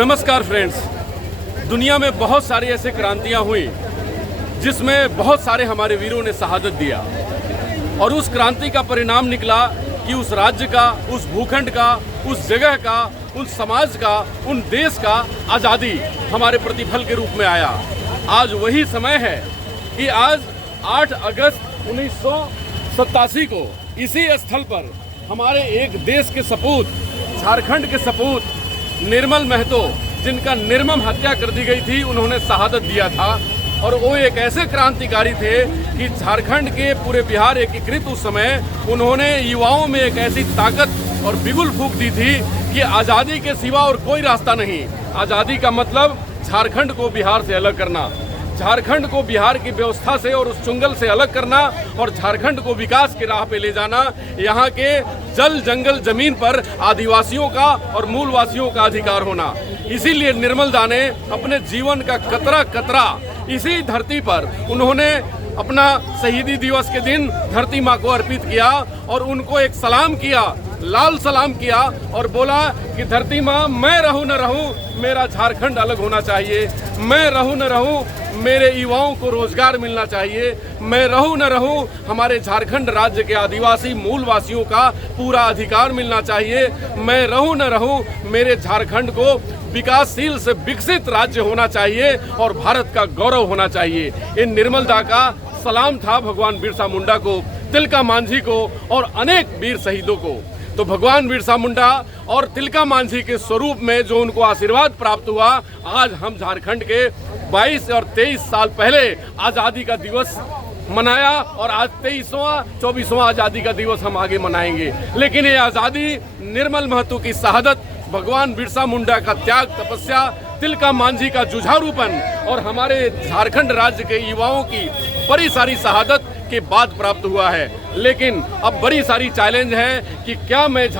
नमस्कार फ्रेंड्स। दुनिया में बहुत सारी ऐसी क्रांतियां हुई जिसमें बहुत सारे हमारे वीरों ने शहादत दिया और उस क्रांति का परिणाम निकला कि उस राज्य का, उस भूखंड का, उस जगह का, उस समाज का, उन देश का आज़ादी हमारे प्रतिफल के रूप में आया। आज वही समय है कि आज 8 अगस्त 1987 को इसी स्थल पर हमारे एक देश के सपूत, झारखंड के सपूत निर्मल महतो, जिनका निर्मम हत्या कर दी गई थी, उन्होंने शहादत दिया था। और वो एक ऐसे क्रांतिकारी थे कि झारखंड के पूरे बिहार एकीकृत उस समय उन्होंने युवाओं में एक ऐसी ताकत और बिगुल फूंक दी थी कि आज़ादी के सिवा और कोई रास्ता नहीं। आज़ादी का मतलब झारखंड को बिहार से अलग करना, झारखंड को बिहार की व्यवस्था से और उस चुंगल से अलग करना और झारखंड को विकास की राह पे ले जाना। यहाँ के जल, जंगल, जमीन पर आदिवासियों का और मूलवासियों का अधिकार होना। इसीलिए निर्मल दा ने अपने जीवन का कतरा कतरा इसी धरती पर उन्होंने अपना शहीदी दिवस के दिन धरती माँ को अर्पित किया और उनको एक सलाम किया, लाल सलाम किया और बोला कि धरती माँ, मैं रहूं न रहूं, मेरा झारखंड अलग होना चाहिए। मैं रहूं न रहूं, मेरे युवाओं को रोजगार मिलना चाहिए। मैं रहूं न रहूं, हमारे झारखंड राज्य के आदिवासी मूलवासियों का पूरा अधिकार मिलना चाहिए। मैं रहूं न रहूं, मेरे झारखंड को विकासशील से विकसित राज्य होना चाहिए और भारत का गौरव होना चाहिए। इन निर्मल दा का सलाम था भगवान बिरसा मुंडा को, तिलका मांझी को और अनेक वीर शहीदों को। तो भगवान बिरसा मुंडा और तिलका मांझी के स्वरूप में जो उनको आशीर्वाद प्राप्त हुआ, आज हम झारखंड के 22 और 23 साल पहले आज़ादी का दिवस मनाया और आज 23वां आज़ादी का दिवस हम आगे मनाएंगे। लेकिन ये आज़ादी निर्मल महतो की शहादत, भगवान बिरसा मुंडा का त्याग, तपस्या, तिलका मांझी का जुझारूपन और हमारे झारखंड राज्य के युवाओं की बड़ी सारी शहादत के बाद प्राप्त हुआ है। लेकिन अब बड़ी सारी चैलेंज है कि क्या मैं उस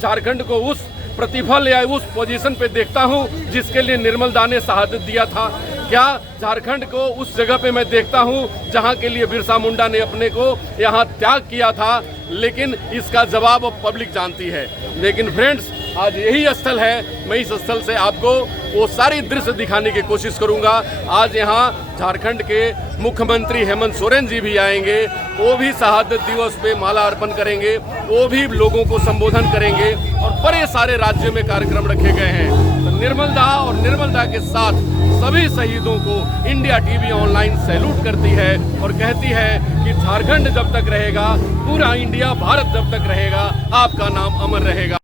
झारखंड को उस प्रतिफल या उस पोजीशन पे देखता हूँ जिसके लिए निर्मल दा ने शहादत दिया था? क्या झारखंड को उस जगह पे मैं देखता हूँ जहाँ के लिए बिरसा मुंडा ने अपने को यहाँ त्याग किया था? लेकिन इसका जवाब अब पब्लिक जानती है। लेकिन फ्रेंड्स, आज यही स्थल है, मैं इस स्थल से आपको वो सारी दृश्य दिखाने की कोशिश करूंगा। आज यहाँ झारखंड के मुख्यमंत्री हेमंत सोरेन जी भी आएंगे, वो भी शहादत दिवस पे माला अर्पण करेंगे, वो भी लोगों को संबोधन करेंगे और बड़े सारे राज्य में कार्यक्रम रखे गए हैं। तो निर्मल दा और निर्मल दा के साथ सभी शहीदों को इंडिया टीवी ऑनलाइन सैल्यूट करती है और कहती है कि झारखंड जब तक रहेगा, पूरा इंडिया, भारत जब तक रहेगा, आपका नाम अमर रहेगा।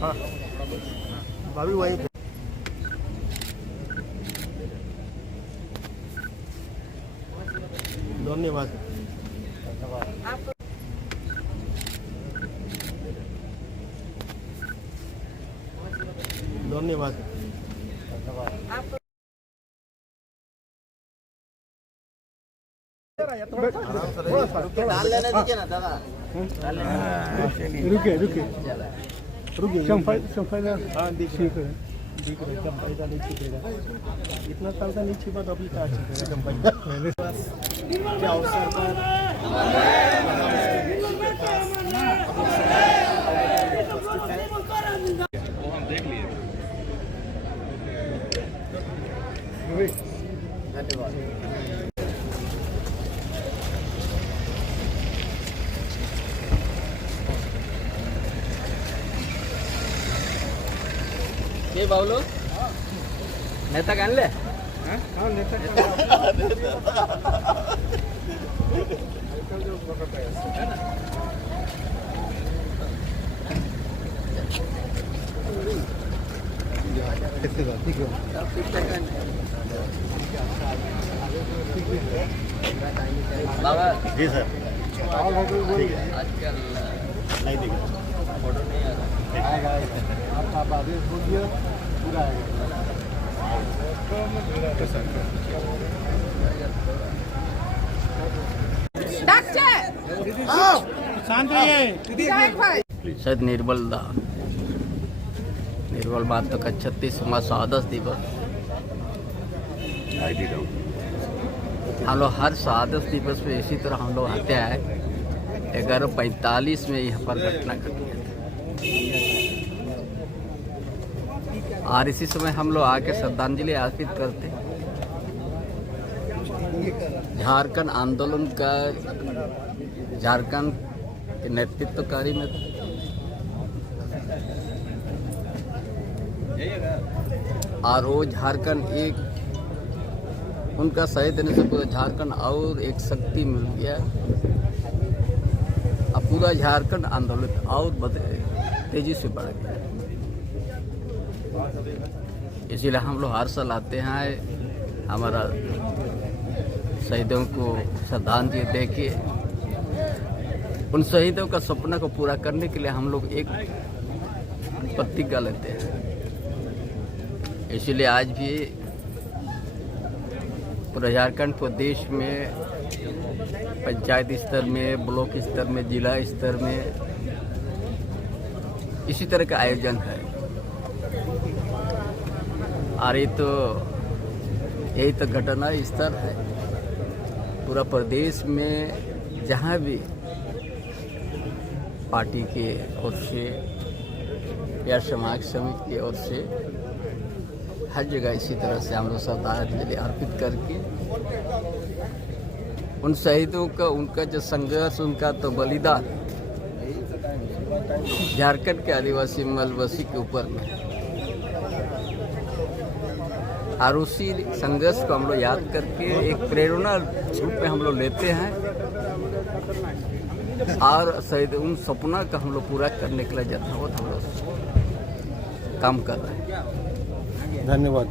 हाँ, भाभी वहीं पे। धन्यवाद। धन्यवाद। डाल लेने दीजिए ना दादा। रुके संफाइदा। हाँ, दिख रहा है संफाइदा नहीं छिपेगा। इतना साल का नहीं छिपा तो अभी कहाँ छिपेगा संफाइदा? क्या अवसर पर देख लिए। धन्यवाद। ये बाबलो नेता कान ले। हाँ, नेता बाबा जी सर। आजकल नहीं दिखा, फोटो नहीं आ रहा। आप आदेश बोलिए, पूरा आएगा। शांत रहिए। शायद निर्मल महतो का 36वां शहादत दिवस हम लोग हर शहादत दिवस पे इसी तरह हम लोग आते हैं। 11:45 में यहाँ पर घटना घटी है और इसी समय हम लोग आके श्रद्धांजलि अर्पित करते हैं। झारखंड आंदोलन का झारखंड के नेतृत्वकारी में और वो झारखंड एक उनका शहीद देने से पूरा झारखंड और एक शक्ति मिल गया। अब पूरा झारखंड आंदोलन और तेजी से बढ़ गया। इसीलिए हम लोग हर साल आते हैं, हमारा शहीदों को श्रद्धांजलि दे के उन शहीदों का सपना को पूरा करने के लिए हम लोग एक प्रतिज्ञा लेते हैं। इसीलिए आज भी पूरा झारखंड प्रदेश में पंचायत स्तर में, ब्लॉक स्तर में, जिला स्तर में इसी तरह का आयोजन है। और यही तो घटना स्थल है पूरा प्रदेश में, जहाँ भी पार्टी के ओर से या समाज समिति की ओर से हर जगह इसी तरह से हम लोग श्रद्धांजलि अर्पित करके उन शहीदों का, उनका जो संघर्ष, उनका तो बलिदान झारखंड के आदिवासी मलबसी के ऊपर में, और उसी संघर्ष को हम लोग याद करके एक प्रेरणा रूप में हम लोग लेते हैं और शहीद उन सपना का हम लोग पूरा करने के लिए यथावत हम लोग काम कर रहे हैं। धन्यवाद।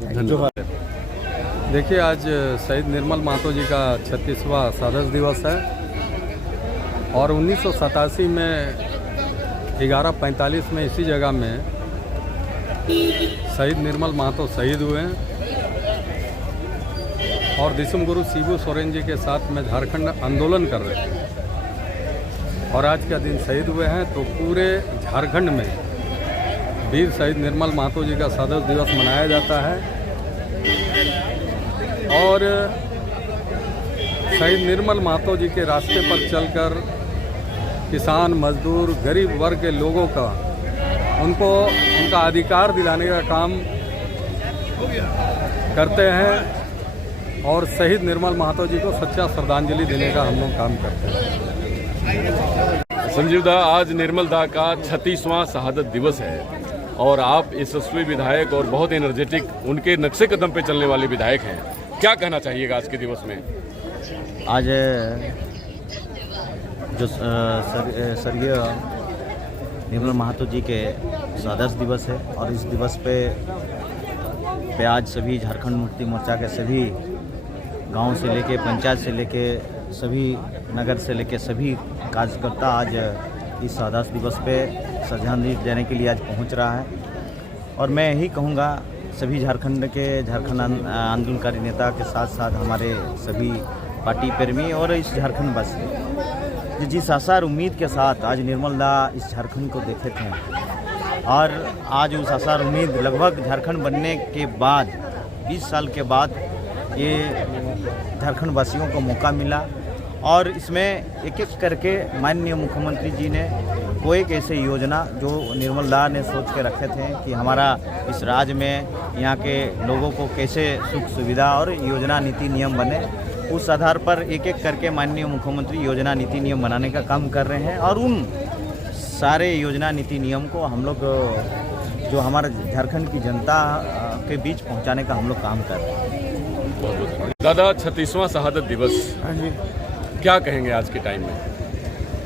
देखिए, आज शहीद निर्मल महतो जी का 36वां शहादत दिवस है और 1987 में 11:45 में इसी जगह में शहीद निर्मल महतो शहीद हुए हैं और दिसम गुरु शिबू सोरेन जी के साथ में झारखंड आंदोलन कर रहे थे और आज का दिन शहीद हुए हैं। तो पूरे झारखंड में वीर शहीद निर्मल महतो जी का शहादत दिवस मनाया जाता है और शहीद निर्मल महतो जी के रास्ते पर चलकर किसान, मजदूर, गरीब वर्ग के लोगों का उनको उनका अधिकार दिलाने का काम करते हैं और शहीद निर्मल महतो जी को सच्चा श्रद्धांजलि देने का हम लोग काम करते हैं। संजीव दा, आज निर्मल दा का 36वां शहादत दिवस है और आप यशस्वी विधायक और बहुत एनर्जेटिक, उनके नक्शे कदम पे चलने वाले विधायक हैं। क्या कहना चाहिएगा आज के दिवस में? आज जो स्वर्गीय निर्मल महतो जी के शहादत दिवस है और इस दिवस पे आज सभी झारखंड मुक्ति मोर्चा के सभी गांव से लेके, पंचायत से लेके, सभी नगर से लेके सभी कार्यकर्ता आज इस शहादत दिवस पे श्रद्धांजलि देने के लिए आज पहुंच रहा है। और मैं यही कहूँगा सभी झारखंड आंदोलनकारी नेता के साथ साथ हमारे सभी पार्टी प्रेमी और इस झारखंड वासी जिस आशा और उम्मीद के साथ आज निर्मल दा इस झारखंड को देखे थे और आज उस आशा और उम्मीद लगभग झारखंड बनने के बाद 20 साल के बाद ये झारखंड वासियों को मौका मिला और इसमें एक एक करके माननीय मुख्यमंत्री जी ने कोई एक ऐसे योजना जो निर्मल दा ने सोच के रखे थे कि हमारा इस राज्य में यहाँ के लोगों को कैसे सुख सुविधा और योजना नीति नियम बने, उस आधार पर एक एक करके माननीय मुख्यमंत्री योजना नीति नियम बनाने का काम कर रहे हैं और उन सारे योजना नीति नियम को हम लोग जो हमारा झारखंड की जनता के बीच पहुँचाने का हम लोग काम कर रहे हैं। दादा, 36वां शहादत दिवस, हाँ जी, क्या कहेंगे आज के टाइम में?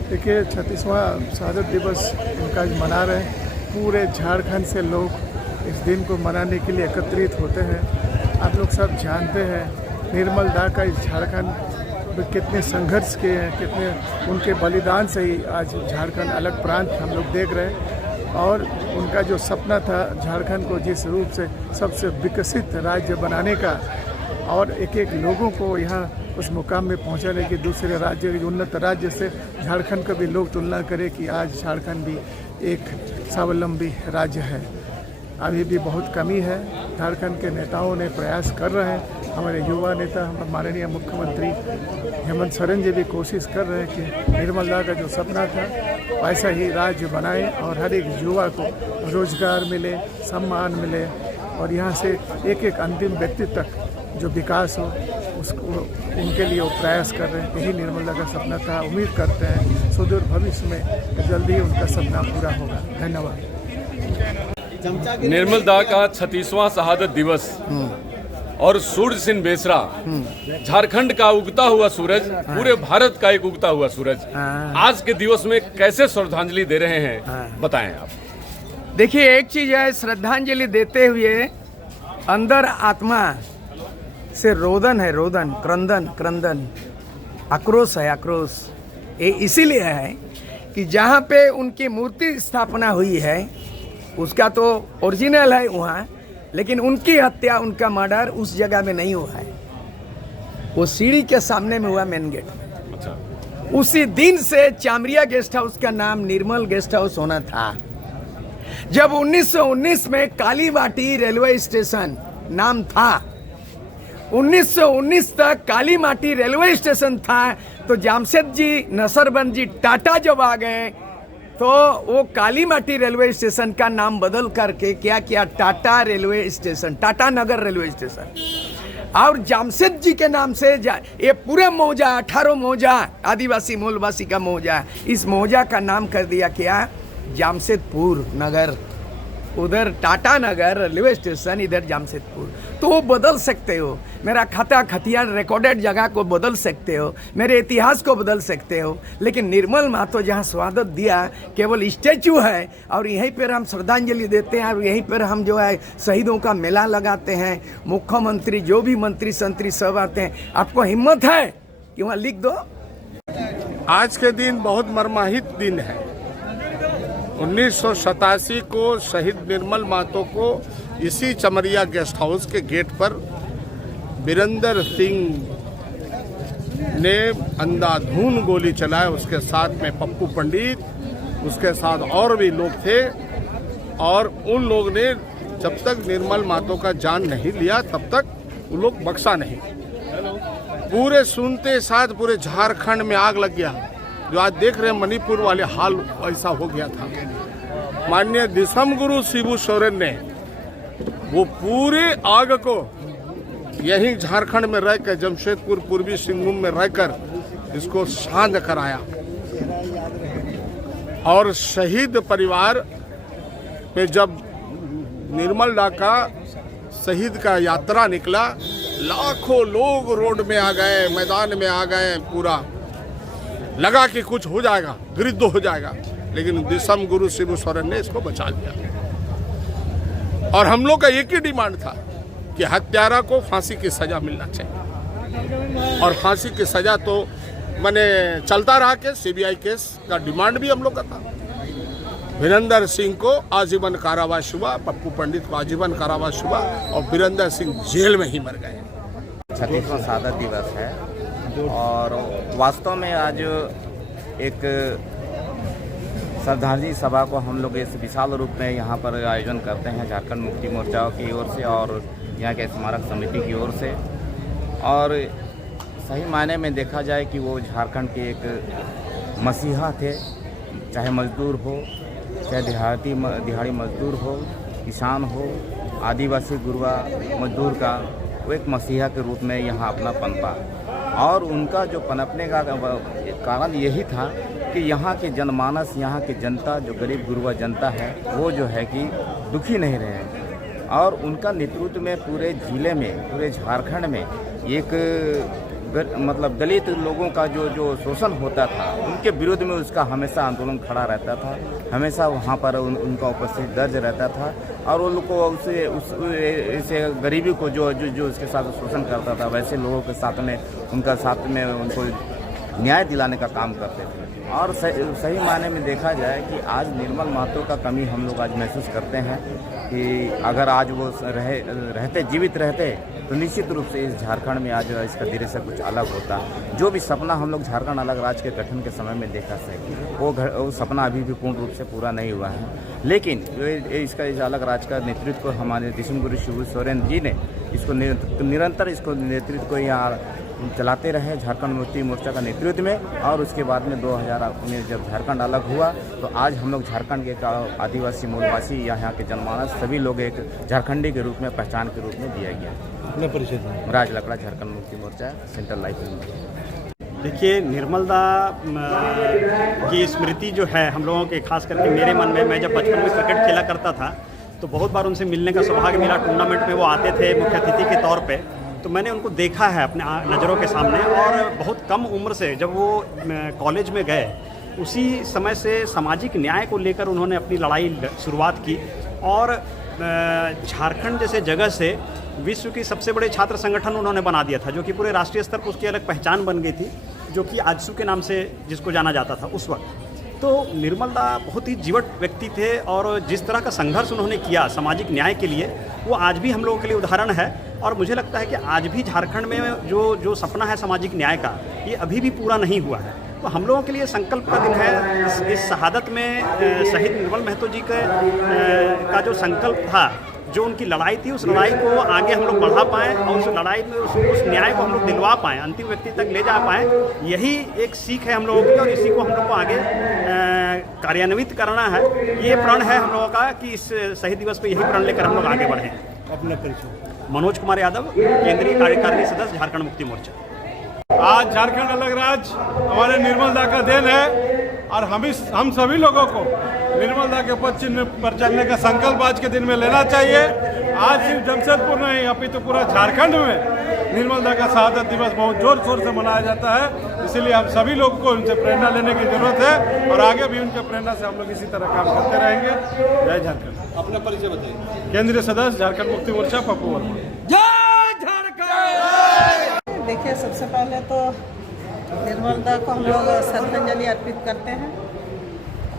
देखिए 36वां शहादत दिवस इनका मना रहे हैं। पूरे झारखंड से लोग इस दिन को मनाने के लिए एकत्रित होते हैं। आप लोग सब जानते हैं निर्मल दा का इस झारखंड में कितने संघर्ष किए हैं, कितने उनके बलिदान से ही आज झारखंड अलग प्रांत हम लोग देख रहे हैं। और उनका जो सपना था झारखंड को जिस रूप से सबसे विकसित राज्य बनाने का और एक एक लोगों को यहाँ उस मुकाम में पहुँचाने की, दूसरे राज्य उन्नत राज्य से झारखंड का भी लोग तुलना करें कि आज झारखंड भी एक स्वावलंबी राज्य है। अभी भी बहुत कमी है। झारखंड के नेताओं ने प्रयास कर रहे हैं हमारे युवा नेता हमारे माननीय मुख्यमंत्री हेमंत सोरेन जी भी कोशिश कर रहे हैं कि निर्मला का जो सपना था वैसा ही राज्य बनाए और हर एक युवा को रोजगार मिले, सम्मान मिले और यहाँ से एक एक अंतिम व्यक्ति तक जो विकास हो उसको उनके लिए वो प्रयास कर रहे हैं। यही निर्मला का सपना था। उम्मीद करते हैं सुदूर भविष्य में जल्दी उनका सपना पूरा होगा। धन्यवाद। निर्मलदा का 36वां शहादत दिवस और सूर्य सिंह बेसरा झारखंड का उगता हुआ सूरज, पूरे भारत का एक उगता हुआ सूरज, आज के दिवस में कैसे श्रद्धांजलि दे रहे हैं, बताएं आप। देखिए, एक चीज है, श्रद्धांजलि देते हुए अंदर आत्मा से रोदन है, रोदन, क्रंदन, क्रंदन, आक्रोश है, आक्रोश। ये इसीलिए है कि जहाँ पे उनकी मूर्ति स्थापना हुई है उसका तो ओरिजिनल है वहाँ, लेकिन उनकी हत्या, उनका मर्डर उस जगह में नहीं हुआ है, वो सीढ़ी के सामने में हुआ, मेन गेट में। अच्छा। उसी दिन से चामरिया गेस्ट हाउस का नाम निर्मल गेस्ट हाउस होना था। जब 1919 में कालीबाटी रेलवे स्टेशन नाम था, 1919 तक कालीमाटी रेलवे स्टेशन था, तो जामशेदजी नसरबंद जी टाटा जब आ गए तो वो कालीमाटी रेलवे स्टेशन का नाम बदल करके क्या किया, टाटा रेलवे स्टेशन, टाटा नगर रेलवे स्टेशन, और जामशेद जी के नाम से ये पूरे मौजा, 18 मौजा, आदिवासी मूलवासी का मौजा, इस मौजा का नाम कर दिया क्या, जामशेदपुर नगर। उधर टाटा नगर रेलवे स्टेशन, इधर जामशेदपुर। तो वो बदल सकते हो, मेरा खाता खतियान रिकॉर्डेड जगह को बदल सकते हो, मेरे इतिहास को बदल सकते हो, लेकिन निर्मल महतो जहाँ स्वागत दिया केवल स्टैचू है, और यहीं पर हम श्रद्धांजलि देते हैं, और यहीं पर हम जो है शहीदों का मेला लगाते हैं। मुख्यमंत्री, जो भी मंत्री संतरी सब आते हैं। आपको हिम्मत है कि वहाँ लिख दो। आज के दिन बहुत मर्माहित दिन है। 1987 को शहीद निर्मल महतो को इसी चमरिया गेस्ट हाउस के गेट पर बीरेंद्र सिंह ने अंधाधुन गोली चलाए। उसके साथ में पप्पू पंडित, उसके साथ और भी लोग थे, और उन लोग ने जब तक निर्मल महतो का जान नहीं लिया तब तक वो लोग बख्शा नहीं। पूरे सुनते साथ पूरे झारखंड में आग लग गया। जो आज देख रहे हैं मणिपुर वाले हाल ऐसा हो गया था। माननीय दिसम गुरु शिबू सोरेन ने वो पूरे आग को यहीं झारखंड में रहकर, जमशेदपुर पूर्वी सिंहभूम में रहकर इसको शांत कराया। और शहीद परिवार में जब निर्मलदा का शहीद का यात्रा निकला, लाखों लोग रोड में आ गए, मैदान में आ गए। पूरा लगा कि कुछ हो जाएगा, गिरफ्तार हो जाएगा, लेकिन दिसम गुरु शिबू सोरेन ने इसको बचा लिया। और हम लोग का एक ही डिमांड था कि हत्यारा को फांसी की सजा मिलना चाहिए, और फांसी की सजा तो मैंने चलता रहा केस, सीबीआई केस का डिमांड भी हम लोग का था। वीरेंद्र सिंह को आजीवन कारावास हुआ, पप्पू पंडित को आजीवन कारावास हुआ, और वीरेंद्र सिंह जेल में ही मर गए। 36वां शहादत दिवस है, और वास्तव में आज एक श्रद्धांजलि सभा को हम लोग इस विशाल रूप में यहाँ पर आयोजन करते हैं झारखंड मुक्ति मोर्चा की ओर से और यहाँ के स्मारक समिति की ओर से। और सही मायने में देखा जाए कि वो झारखंड के एक मसीहा थे, चाहे मजदूर हो, चाहे दिहाड़ी मजदूर हो, किसान हो, आदिवासी गुरबा मजदूर का वो एक मसीहा के रूप में यहाँ अपना पनपा। और उनका जो पनपने का कारण यही था कि यहाँ के जनमानस, यहाँ की जनता, जो गरीब गुरबा जनता है, वो जो है कि दुखी नहीं रहे। और उनका नेतृत्व में पूरे जिले में, पूरे झारखंड में एक मतलब दलित लोगों का जो शोषण होता था, उनके विरोध में उसका हमेशा आंदोलन खड़ा रहता था, हमेशा वहाँ पर उनका उपस्थिति दर्ज रहता था। और वो लोग को उसे गरीबी को जो उसके साथ शोषण करता था, वैसे लोगों के साथ में उनको न्याय दिलाने का काम करते थे। और सही मायने में देखा जाए कि आज निर्मल महतो का कमी हम लोग आज महसूस करते हैं कि अगर आज वो जीवित रहते तो निश्चित रूप से इस झारखंड में आज इसका धीरे से कुछ अलग होता। जो भी सपना हम लोग झारखंड अलग राज्य के गठन के समय में देखा से वो सपना अभी भी पूर्ण रूप से पूरा नहीं हुआ है। लेकिन इसका इस अलग राज्य का नेतृत्व हमारे दिसम गुरु शिबू सोरेन जी ने इसको निरंतर इसको नेतृत्व को यहाँ चलाते रहे झारखंड मुक्ति मोर्चा का नेतृत्व में। और उसके बाद में 2019 जब झारखंड अलग हुआ तो आज हम लोग झारखंड के आदिवासी मूलवासी यहाँ के जनमानस सभी लोग एक झारखंडी के रूप में पहचान के रूप में दिया गया। अपने परिचय राज लकड़ा झारखंड मुक्ति मोर्चा सेंट्रल लाइफ। देखिए, निर्मलदा की स्मृति जो है हम लोगों के, खास करके मेरे मन में, मैं जब बचपन में क्रिकेट खेला करता था तो बहुत बार उनसे मिलने का सौभाग्य मिला। टूर्नामेंट में वो आते थे मुख्य अतिथि के तौर पे, तो मैंने उनको देखा है अपने नज़रों के सामने। और बहुत कम उम्र से जब वो कॉलेज में गए उसी समय से सामाजिक न्याय को लेकर उन्होंने अपनी लड़ाई शुरुआत की। और झारखंड जैसे जगह से विश्व की सबसे बड़े छात्र संगठन उन्होंने बना दिया था, जो कि पूरे राष्ट्रीय स्तर पर उसकी अलग पहचान बन गई थी, जो कि आजसू के नाम से जिसको जाना जाता था उस वक्त। तो निर्मलदा बहुत ही जीवट व्यक्ति थे और जिस तरह का संघर्ष उन्होंने किया सामाजिक न्याय के लिए, वो आज भी हम लोगों के लिए उदाहरण है। और मुझे लगता है कि आज भी झारखंड में जो सपना है सामाजिक न्याय का, ये अभी भी पूरा नहीं हुआ है। तो हम लोगों के लिए संकल्प का दिन है। इस शहादत में शहीद निर्मल महतो जी का जो संकल्प था, जो उनकी लड़ाई थी, उस लड़ाई को आगे हम लोग बढ़ा पाएँ और उस लड़ाई में उस न्याय को हम लोग दिलवा पाएँ, अंतिम व्यक्ति तक ले जा पाएँ। यही एक सीख है हम लोगों की और इसी को हम लोग को आगे कार्यान्वित करना है। ये प्रण है हम लोगों का कि इस शहीद दिवस पे यही प्रण लेकर हम लोग आगे बढ़ें। अपने परिचय। मनोज कुमार यादव, केंद्रीय कार्यकारिणी सदस्य, झारखंड मुक्ति मोर्चा। आज झारखंड अलग राज्य हमारे निर्मलदा का देन है और हम सभी लोगों को निर्मलदा के पद चिन्ह पर चलने का संकल्प आज के दिन में लेना चाहिए। आज सिर्फ जमशेदपुर नहीं अपितु पूरा झारखंड में निर्मलदा का शहादत दिवस बहुत जोर शोर से मनाया जाता है। इसीलिए हम सभी लोग को उनसे प्रेरणा लेने की जरूरत है और आगे भी उनके प्रेरणा से हम लोग इसी तरह काम करते रहेंगे। जय झारखंड। अपना परिचय बताइए। केंद्रीय सदस्य झारखंड मुक्ति मोर्चा पप्पू वर्मा। जय झारखंड। देखिए, सबसे पहले तो निर्मलदा को हम लोग श्रद्धांजलि अर्पित करते हैं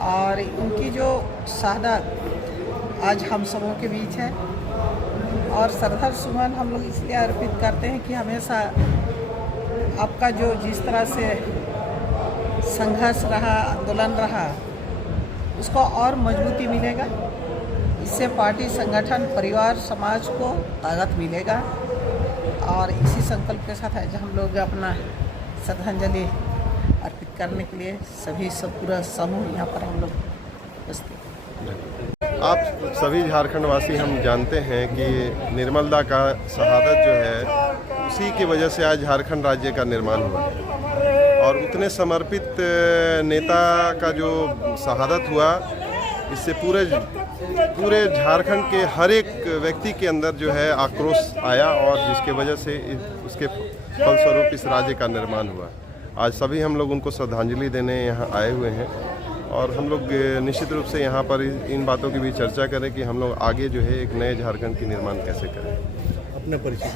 और उनकी जो शहादत आज हम सबों के बीच है। और श्रद्धा सुमन हम लोग इसलिए अर्पित करते हैं कि हमेशा आपका जो जिस तरह से संघर्ष रहा, आंदोलन रहा, उसको और मजबूती मिलेगा। इससे पार्टी, संगठन, परिवार, समाज को ताकत मिलेगा। और इसी संकल्प के साथ आज हम लोग अपना श्रद्धांजलि अर्पित करने के लिए सभी पूरा समूह यहाँ पर हम लोग उपस्थित। आप सभी झारखंड वासी हम जानते हैं कि निर्मलदा का शहादत जो है उसी की वजह से आज झारखंड राज्य का निर्माण हुआ है। और उतने समर्पित नेता का जो शहादत हुआ, इससे पूरे झारखंड के हर एक व्यक्ति के अंदर जो है आक्रोश आया और जिसके वजह से उसके फलस्वरूप इस राज्य का निर्माण हुआ। आज सभी हम लोग उनको श्रद्धांजलि देने यहाँ आए हुए हैं और हम लोग निश्चित रूप से यहाँ पर इन बातों की भी चर्चा करें कि हम लोग आगे जो है एक नए झारखंड की निर्माण कैसे करें। अपना परिचय।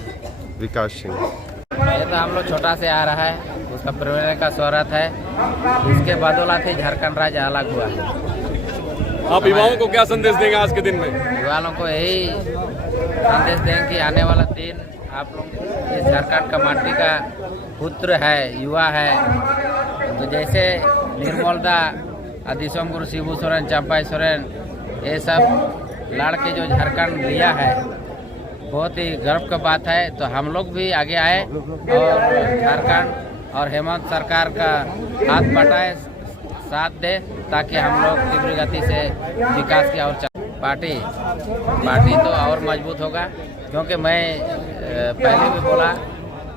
विकास सिंह। ये तो हम लोग छोटा से आ रहा है, उसका प्रेरणा का शौहरत है, इसके बदौलत ही झारखंड राज्य अलग हुआ है। आप युवाओं को क्या संदेश देंगे आज के दिन में? युवाओं को यही संदेश देंगे कि आने वाला दिन आप लोग इस झारखंड का माटी का पुत्र है, युवा है। तो जैसे निर्मलदा, आदिसोम गुरु शिबू सोरेन, चंपाई सोरेन, ये सब लड़ के जो झारखंड लिया है, बहुत ही गर्व का बात है। तो हम लोग भी आगे आए और झारखंड और हेमंत सरकार का हाथ बटाए, साथ दे, ताकि हम लोग तीव्र गति से विकास की और पार्टी तो और मजबूत होगा। क्योंकि मैं पहले भी बोला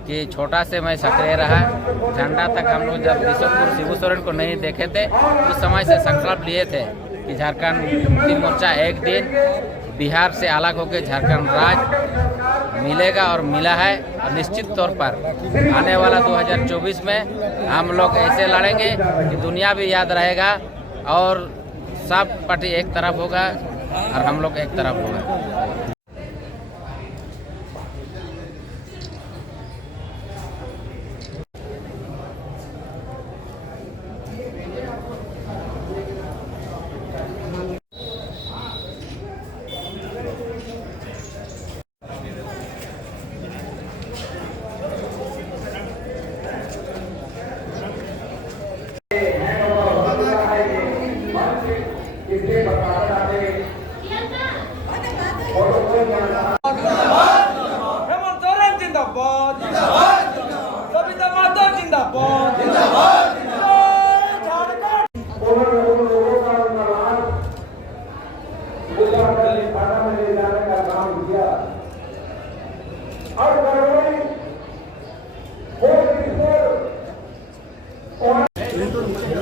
कि छोटा से मैं सक्रिय रहा, झंडा तक हम लोग जब दिसोपुर शिबू सोरेन को नहीं देखे थे उस समय से संकल्प लिए थे कि झारखंड मुक्ति मोर्चा एक दिन बिहार से अलग होकर झारखंड राज्य मिलेगा और मिला है। और निश्चित तौर पर आने वाला 2024 में हम लोग ऐसे लड़ेंगे कि दुनिया भी याद रहेगा और सब पार्टी एक तरफ होगा और हम लोग एक तरफ होगा।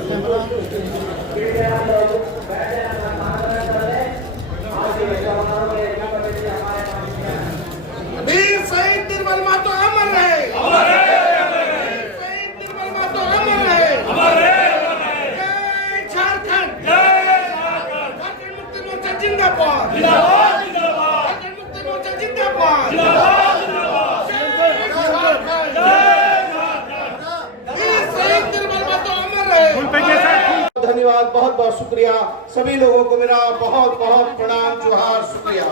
वीर शहीद निर्मल महतो अमर रहे। शहीद निर्मल महतो अमर रहे। जय झारखंड। झारखंड मुक्ति मोर्चा जिंदाबाद। झारखंड मुक्ति मोर्चा जिंदाबाद। वीर शहीद निर्मल महतो अमर रहे। धन्यवाद, बहुत बहुत शुक्रिया सभी लोगों को, मेरा बहुत बहुत प्रणाम, जोहार, शुक्रिया।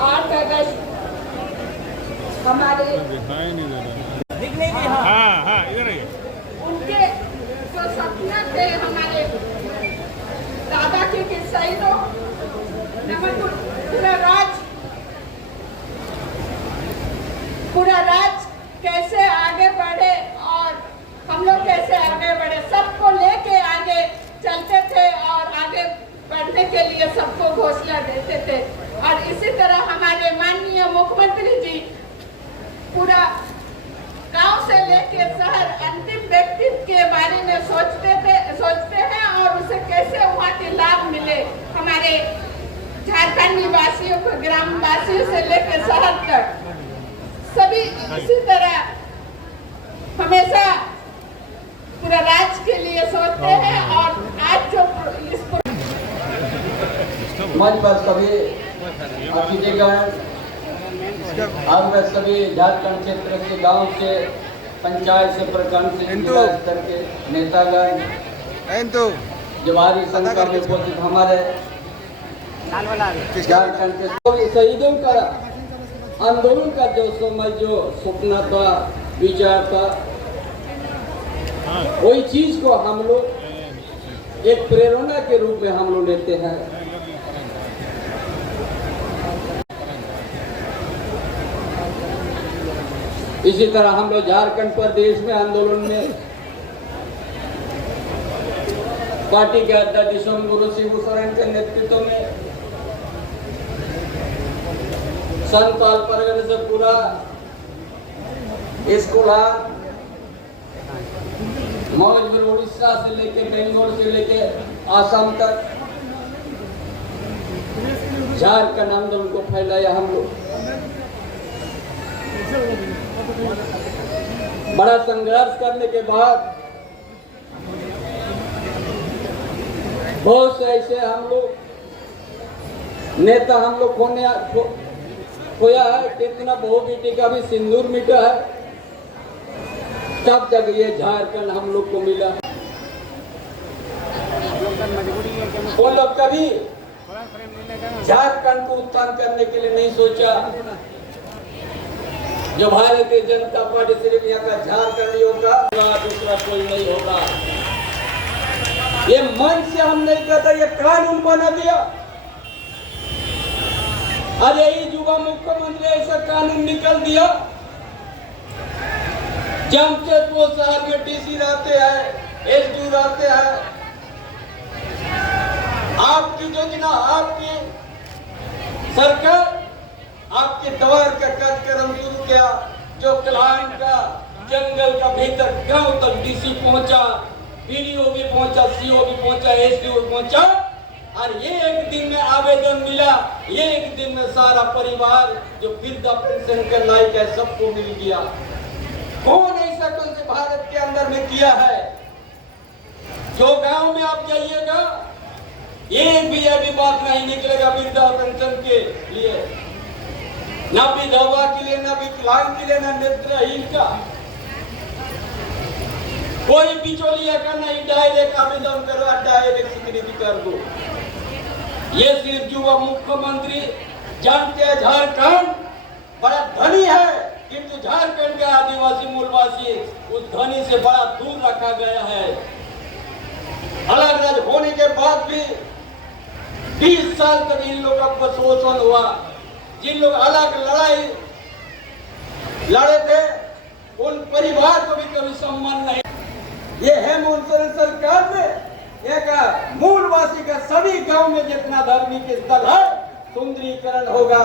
आठ अगस्त हमारे उनके जो सपना थे हमारे दादा के शहीदों, पूरा राज कैसे आगे बढ़े और हम लोग कैसे आगे बढ़े, सबको लेके आगे चलते थे और आगे बढ़ने के लिए सबको घोषणा देते थे। और इसी तरह हमारे माननीय मुख्यमंत्री जी पूरा गांव से लेके शहर अंतिम व्यक्ति के बारे में सोचते हैं और उसे कैसे वहाँ के लाभ मिले हमारे झारखंड निवासियों को, ग्राम वासियों से लेकर शहर तक सभी इसी तरह हमेशा पूरा राज्य के लिए सोचते हैं। और आज जो इसको मंच पर सभी अतिथिगण और सभी झारखंड क्षेत्र के गांव से, पंचायत से, प्रखंड से, जिला स्तर के नेतागण, जो भारी संख्या में उपस्थित हमारे झारखंड के शहीदों का आंदोलन का जो समय जो सपना था, विचार था, वही चीज को हम लोग एक प्रेरणा के रूप में हम लोग लेते हैं। इसी तरह हम लोग झारखंड प्रदेश में आंदोलन में पार्टी के अध्यक्ष गुरु शिबू सोरेन के नेतृत्व में संताल परगने से पूरा स्कूल, मौजपुर, उड़ीसा से लेके बेंगलोर से लेके आसाम तक झारखंड आंदोलन को फैलाया हम लोग। बड़ा संघर्ष करने के बाद बहुत से ऐसे हम लोग नेता हम लोग खोया है, कितना बहु बेटी का भी सिंदूर मिटा है, तब जब ये झारखंड हम लोग को मिला। वो लोग कभी झारखंड को उत्थान करने के लिए नहीं सोचा। जो भारतीय जनता पार्टी सिर्फ यहाँ का झारखंड ही होगा, दूसरा कोई नहीं होगा। ये मन से हम नहीं कहता, ये कानून बना दिया। अरे यही युवा मुख्यमंत्री ऐसा कानून निकल दिया, जमशेदपुर शहर में डीसी रहते हैं, एसडीओ रहते हैं, आपकी योजना, आपकी सरकार आपके द्वार का कार्यक्रम शुरू किया, जो क्लाइंट का जंगल का भीतर गांव तक डीसी पहुंचा, पीडीओ भी पहुंचा, सीओ भी पहुंचा, एसडीओ भी पहुंचा। और ये एक दिन में आवेदन मिला, ये एक दिन में सारा परिवार जो वृद्धा पेंशन के लायक है सबको मिल गया। कौन ऐसा कौन से भारत के अंदर में किया है? जो गांव में आप जाइएगा एक भी अभी बात नहीं निकलेगा वृद्धा पेंशन के लिए, ना विधवा के लिए, ना विकलांग के लिए, ना नेत्रहीन का, कोई बिचौलिया का नहीं। डायरेक्ट आवेदन करो, डायरेक्ट स्वीकृति कर दो। ये सिर्फ युवा मुख्यमंत्री जानते हैं झारखंड बड़ा धनी है, किंतु झारखंड के आदिवासी मूलवासी उस धनी से बड़ा दूर रखा गया है। अलग राज्य होने के बाद भी 20 साल तक इन लोगों का शोषण हुआ। जिन लोग अलग लड़ाई लड़े थे उन परिवार को भी कभी सम्मान नहीं। ये हेमंत सोरेन सरकार ने के सभी गांव में जितना धार्मिक स्थल है सुंदरीकरण होगा,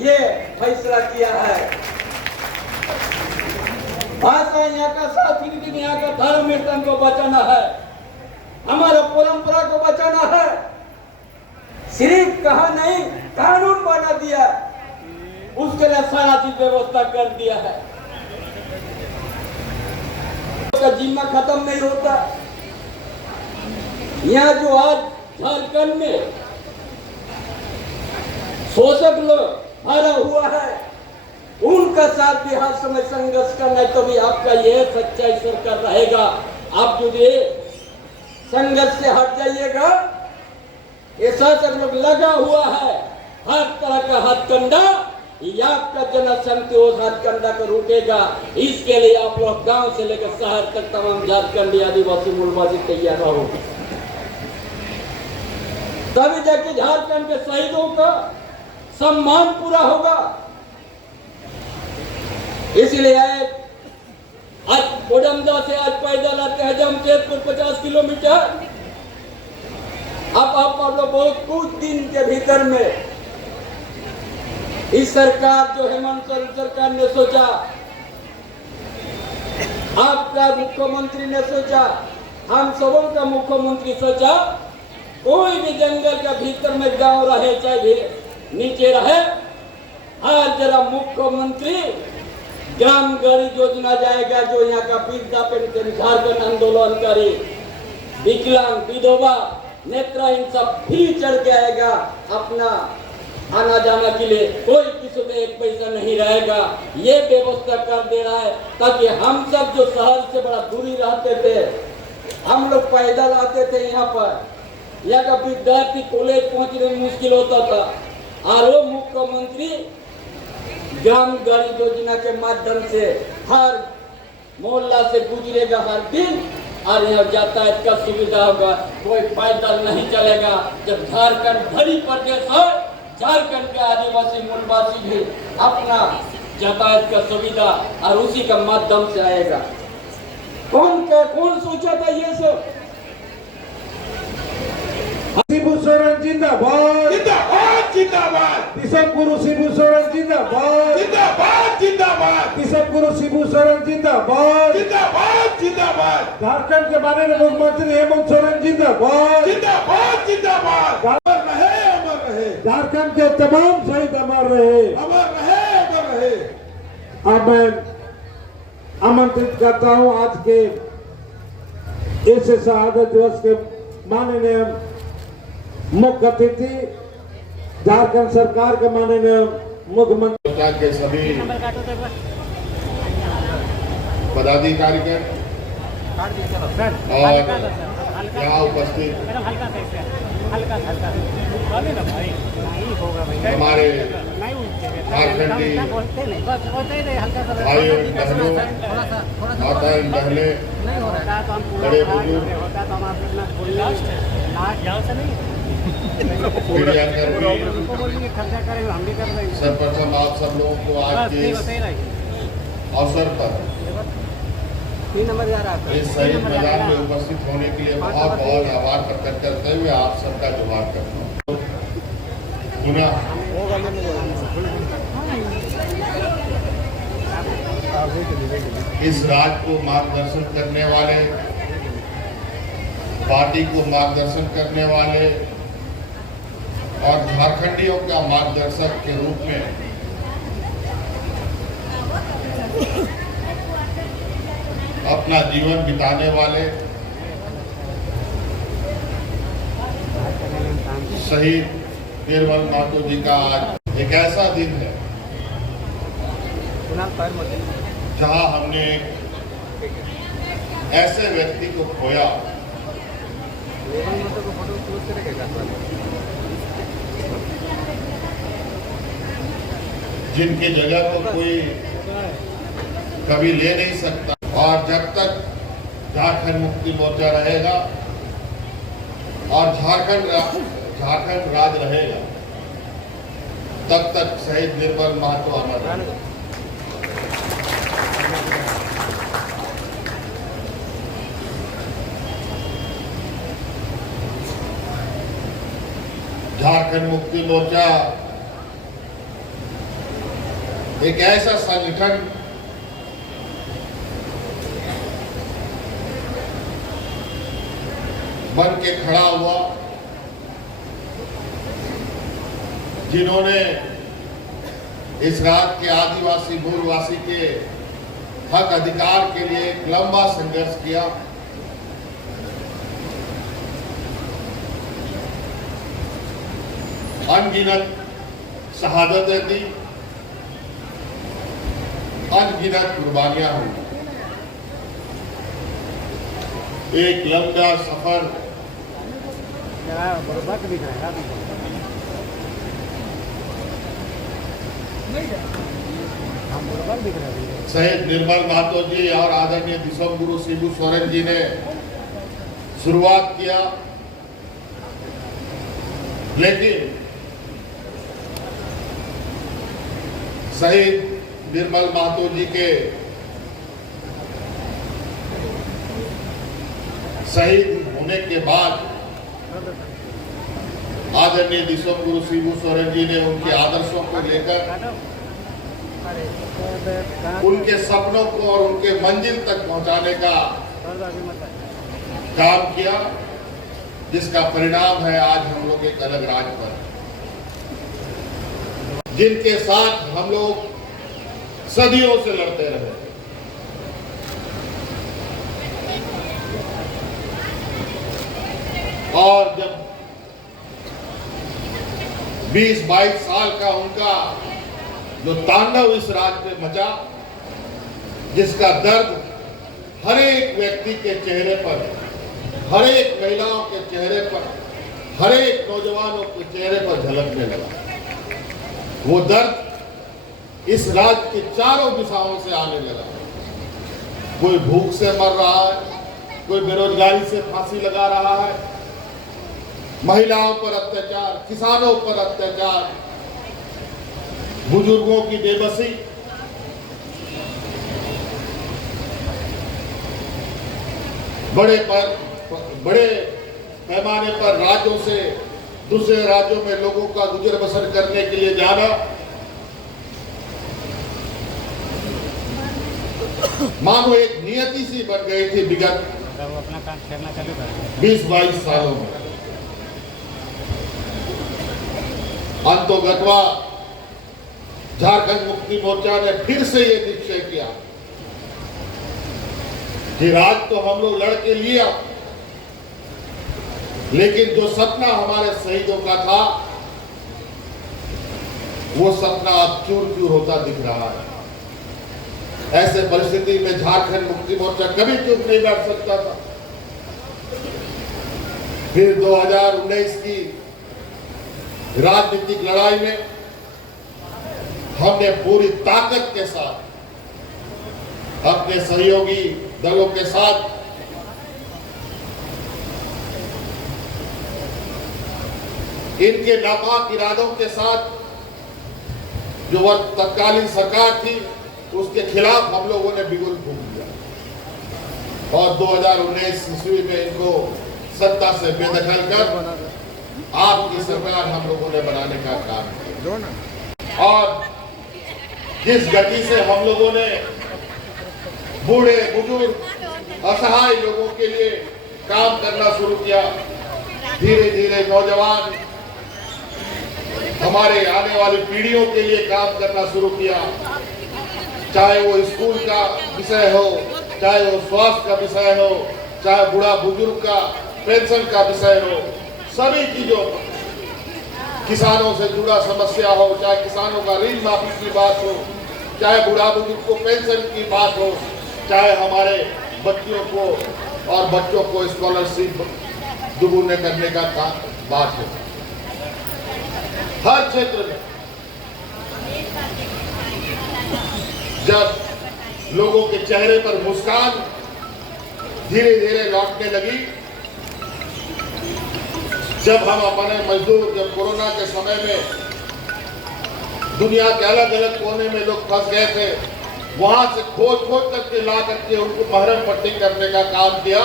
ये फैसला किया है। भाषा यहाँ का, संस्कृति यहाँ का, धर्म स्थल को बचाना है, हमारा परंपरा को बचाना है। सिर्फ कहा नहीं, कानून बना दिया, उसके लिए सारा चीज व्यवस्था कर दिया है। उसका जिम्मा खत्म नहीं होता। यहाँ जो आज झारखंड में शोषक लोग भरा हुआ है, उनका साथ भी हर समय संघर्ष करना है, तभी आपका यह सच्चा सरकार रहेगा। आप जो ये संघर्ष से हट जाइएगा, ये शासक लोग लगा हुआ है हर तरह का हथकंडा, ये आपका जनसंघ उस हथकंडा को रुकेगा। इसके लिए आप लोग गांव से लेकर शहर तक तमाम झारखंडी आदिवासी मूलवासी तैयार रहो, तभी जाके झारखंड के शहीदों का सम्मान पूरा होगा। इसलिए आज कोडमदा से आज पैदल आते हैं जमशेदपुर 50 किलोमीटर। अब आप लोग बहुत कुछ दिन के भीतर में इस सरकार जो हेमंत सोरेन सरकार ने सोचा, आपका मुख्यमंत्री ने सोचा, हम सबों का मुख्यमंत्री सोचा, कोई भी जंगल के भीतर में गांव रहे चाहे भी नीचे रहे, हर जरा मुख्यमंत्री ग्राम गरीब योजना जाएगा, जो यहाँ का वृद्धा पेंशन, झारखंड आंदोलनकारी, विकलांग, विधवा, नेत्रहीन सब फ्री चढ़ के आएगा। अपना आना जाना के लिए कोई किसी में एक पैसा नहीं रहेगा, ये व्यवस्था कर दे रहा है, ताकि हम सब जो शहर से बड़ा दूरी रहते थे, हम लोग पैदल आते थे यहाँ पर, यहाँ का विद्यार्थी कॉलेज पहुँचने में मुश्किल होता था, और वो मुख्यमंत्री ग्राम गरीब योजना के माध्यम से हर मोहल्ला से गुजरेगा हर दिन, और यहाँ यातायात का सुविधा होगा, कोई पैदल नहीं चलेगा। जब झारखंड भरी प्रदेश है, झारखंड के आदिवासी मूलवासी भी अपना यातायात का सुविधा और उसी का माध्यम से आएगा। कौन सोचा था ये सब? शिबू सोरेन जिंदाबाद, जिंदाबाद, जिंदाबाद। बिशप गुरु शिबू सोरेन जिंदाबाद, जिंदाबाद, जिंदाबाद। बिशप गुरु शिबू सोरेन जिंदाबाद, जिंदाबाद, जिंदाबाद। झारखंड के माननीय मुख्यमंत्री हेमंत सोरेन जिंदाबाद, जिंदाबाद, जिंदाबाद। अमर रहे, अमर रहे। झारखंड के तमाम शहीद अमर रहे, अमर रहे, अमर रहे। अब मैं आमंत्रित करता हूँ आज के इस शहादत दिवस के माननीय मुख्य अतिथि, झारखंड सरकार के माननीय मुख्यमंत्री के सभी पदाधिकारी और यहाँ उपस्थित हमारे झारखंडी भाइयों बहनों, माताएं बहनें, बड़े बुजुर्ग, सर्वप्रथम आप सब लोगों को आज के अवसर पर इस शहीद मैदान में उपस्थित होने के लिए बहुत बहुत आभार प्रकट करते हुए आप सबका जोहार करता हूँ। पुनः इस राज्य को मार्गदर्शन करने वाले, पार्टी को मार्गदर्शन करने वाले और झारखंडियों का मार्गदर्शक के रूप में अपना जीवन बिताने वाले शहीद निर्मल महतो जी का आज एक ऐसा दिन है जहां हमने ऐसे व्यक्ति को खोया जिनकी जगह को कोई कभी ले नहीं सकता, और जब तक झारखंड मुक्ति मोर्चा रहेगा और झारखंड राज रहेगा, तब तक शहीद निर्मल महतो अमर रहेगा। झारखंड मुक्ति मोर्चा एक ऐसा संगठन बन के खड़ा हुआ जिन्होंने इस राज्य के आदिवासी मूलवासी के हक अधिकार के लिए एक लंबा संघर्ष किया। अनगिनत शहादतें दी, अनगिनत कुर्बानियां हुई। एक लंबा सफर शहीद निर्मल महतो जी और आदरणीय दिसम गुरु शिबू सोरेन जी ने शुरुआत किया, लेकिन शहीद निर्मल महतो जी के शहीद होने के बाद आदरणीय दिसम गुरु शिबू सोरेन जी ने उनके आदर्शों को लेकर उनके सपनों को और उनके मंजिल तक पहुंचाने का काम किया, जिसका परिणाम है आज हम लोग एक अलग राज पर, जिनके साथ हम लोग सदियों से लड़ते रहे। और जब 20-22 साल का उनका जो तांडव इस राज्य में मचा, जिसका दर्द हर एक व्यक्ति के चेहरे पर, हर एक महिलाओं के चेहरे पर, हर एक नौजवानों के चेहरे पर झलकने लगा। वो दर्द इस राज्य की चारों दिशाओं से आने लगा। कोई भूख से मर रहा है, कोई बेरोजगारी से फांसी लगा रहा है, महिलाओं पर अत्याचार, किसानों पर अत्याचार, बुजुर्गों की बेबसी, बड़े पैमाने पर राज्यों से दूसरे राज्यों में लोगों का गुजर बसर करने के लिए जाना, मानो एक नियति सी बन गई थी विगत 20-22 सालों में। अंतोगत्वा झारखंड मुक्ति मोर्चा ने फिर से ये निश्चय किया कि राज तो हम लोग लड़ के लिया, लेकिन जो सपना हमारे शहीदों का था वो सपना अब चूर चूर होता दिख रहा है। ऐसे परिस्थिति में झारखंड मुक्ति मोर्चा कभी चुप नहीं बैठ सकता था। फिर 2019 की राजनीतिक लड़ाई में हमने पूरी ताकत के साथ अपने सहयोगी दलों के साथ इनके नापाक इरादों के साथ जो तत्कालीन सरकार थी उसके खिलाफ हम लोगों ने बिगुल फूंक दिया और 2019 ईस्वी में इनको सत्ता से बेदखल कर आपकी सरकार हम लोगों ने बनाने का काम किया। और जिस गति से हम लोगों ने बूढ़े बुजुर्ग असहाय लोगों के लिए काम करना शुरू किया, धीरे धीरे नौजवान हमारे आने वाली पीढ़ियों के लिए काम करना शुरू किया, चाहे वो स्कूल का विषय हो, चाहे वो स्वास्थ्य का विषय हो, चाहे बूढ़ा बुजुर्ग का पेंशन का विषय हो, सभी चीजों पर, किसानों से जुड़ा समस्या हो, चाहे किसानों का ऋण माफी की बात हो, चाहे बूढ़ा बुजुर्ग को पेंशन की बात हो, चाहे हमारे बच्चियों को और बच्चों को स्कॉलरशिप दुगुने करने का बात हो, हर क्षेत्र में जब लोगों के चेहरे पर मुस्कान धीरे धीरे लौटने लगी, जब हम अपने मजदूर, जब कोरोना के समय में दुनिया के अलग अलग कोने में लोग फंस गए थे, वहां से खोज करके ला करके उनको महरम पट्टी करने का काम किया,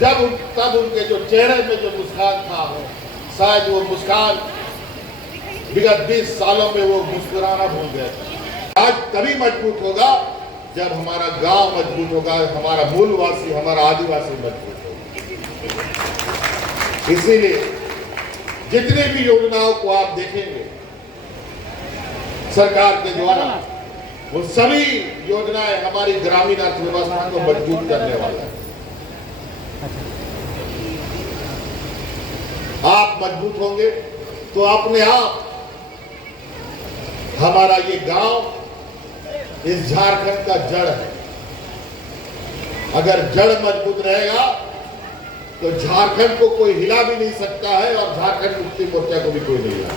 तब उनके जो चेहरे में जो मुस्कान था, शायद वो मुस्कान विगत 20 सालों में वो मुस्कुराना भूल गए। आज तभी मजबूत होगा जब हमारा गांव मजबूत होगा, हमारा मूलवासी, हमारा आदिवासी मजबूत होगा। इसीलिए जितनी भी योजनाओं को आप देखेंगे सरकार के द्वारा, वो सभी योजनाएं हमारी ग्रामीण अर्थव्यवस्था को मजबूत करने वाला है। आप मजबूत होंगे तो अपने आप हमारा ये गांव इस झारखंड का जड़ है। अगर जड़ मजबूत रहेगा तो झारखंड को कोई हिला भी नहीं सकता है और झारखंड मुक्ति मोर्चा को भी कोई नहीं हिला।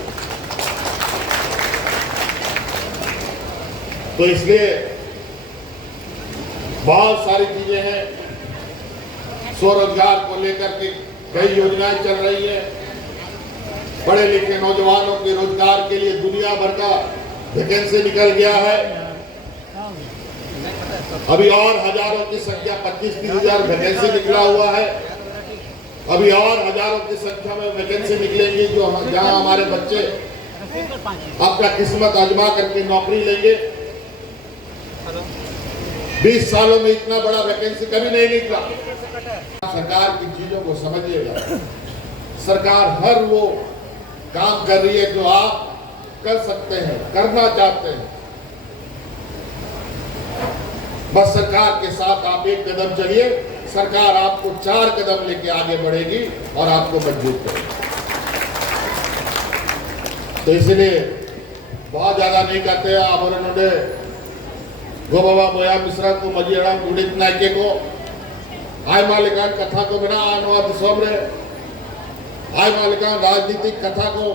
तो इसलिए बहुत सारी चीजें हैं। स्वरोजगार को लेकर के कई योजनाएं चल रही है। पढ़े लिखे नौजवानों के रोजगार के लिए दुनिया भर का वैकेंसी निकल गया है। अभी और हजारों की संख्या 25-30 हजार वैकेंसी निकला हुआ है। अभी और हजारों की संख्या में वैकेंसी निकलेंगी जो जहां हमारे बच्चे अपना किस्मत आजमा करके नौकरी लेंगे। 20 सालों में इतना बड़ा वैकेंसी कभी नहीं निकला। सरकार की चीजों को समझिएगा। सरकार हर वो काम कर रही है जो आप कर सकते हैं, करना चाहते हैं। बस सरकार के साथ आप एक कदम चलिए, सरकार आपको 4 कदम लेके आगे बढ़ेगी और आपको मजबूत करेगी। तो इसलिए बहुत ज्यादा नहीं करते। आप उन्होंने गो बाबा बोया मिश्रा को मजियाड़ा पीड़ित नायके को आय मालिकान कथा को बिना आनवा दिसोम रे आय मालिकान राजनीतिक कथा को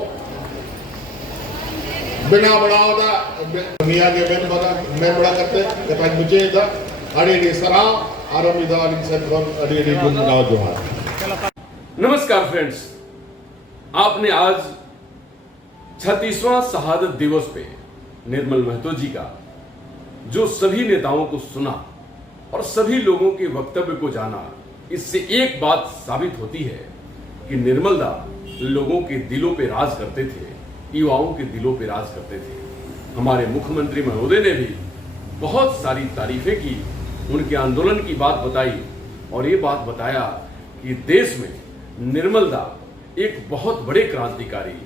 बिना बढ़ावा मिया के बेन बना मैं बड़ा करते कथा मुझे इधर अड़ी सराव आराम इधर इंसान अड़ी गुनगुनाओ जोहार। नमस्कार फ्रेंड्स, आपने आज 36वां शहादत दिवस पे निर्मल महतो जी का जो सभी नेताओं को सुना और सभी लोगों के वक्तव्य को जाना, इससे एक बात साबित होती है कि निर्मल दा लोगों के दिलों पे राज करते थे, युवाओं के दिलों पे राज करते थे। हमारे मुख्यमंत्री महोदय ने भी बहुत सारी तारीफें की, उनके आंदोलन की बात बताई और ये बात बताया कि देश में निर्मल दा एक बहुत बड़े क्रांतिकारी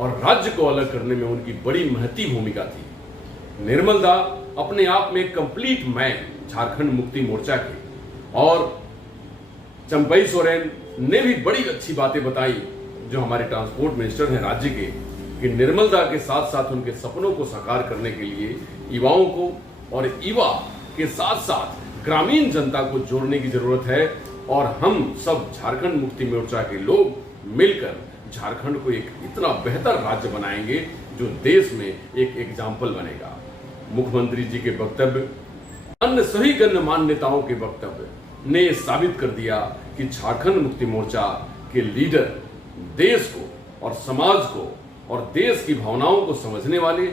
और राज्य को अलग करने में उनकी बड़ी महती भूमिका थी। निर्मल दा अपने आप में कंप्लीट मैन झारखंड मुक्ति मोर्चा के, और चंपई सोरेन ने भी बड़ी अच्छी बातें बताई जो हमारे ट्रांसपोर्ट मिनिस्टर हैं राज्य के, कि निर्मल दा के साथ साथ उनके सपनों को साकार करने के लिए युवाओं को और युवा के साथ साथ ग्रामीण जनता को जोड़ने की जरूरत है। और हम सब झारखंड मुक्ति मोर्चा के लोग मिलकर झारखंड को एक इतना बेहतर राज्य बनाएंगे जो देश में एक एग्जाम्पल बनेगा। मुख्यमंत्री जी के वक्तव्य, अन्य सभी गणमान्य नेताओं के वक्तव्य ने यह साबित कर दिया कि झारखंड मुक्ति मोर्चा के लीडर देश को और समाज को और देश की भावनाओं को समझने वाले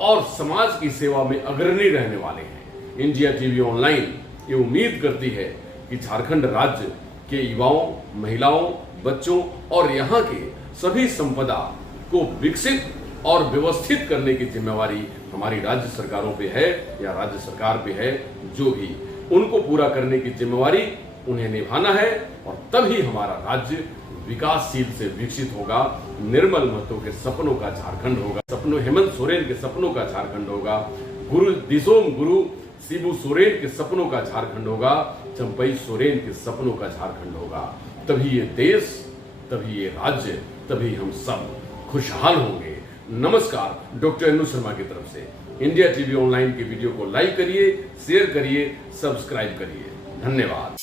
और समाज की सेवा में अग्रणी रहने वाले हैं। इंडिया टीवी ऑनलाइन ये उम्मीद करती है कि झारखंड राज्य के युवाओं, महिलाओं, बच्चों और यहाँ के सभी संपदा को विकसित और व्यवस्थित करने की जिम्मेवारी हमारी राज्य सरकारों पे है या राज्य सरकार पे है। जो भी उनको पूरा करने की जिम्मेवारी उन्हें निभाना है और तभी हमारा राज्य विकासशील से विकसित होगा। निर्मल महतो के सपनों का झारखंड होगा, सपनों हेमंत सोरेन के सपनों का झारखंड होगा, गुरु दिसोम गुरु शिबू सोरेन के सपनों का झारखंड होगा, चंपई सोरेन के सपनों का झारखंड होगा। तभी ये देश, तभी ये राज्य, तभी हम सब खुशहाल होंगे। नमस्कार, डॉक्टर अनु शर्मा की तरफ से। इंडिया टीवी ऑनलाइन के वीडियो को लाइक करिए, शेयर करिए, सब्सक्राइब करिए। धन्यवाद।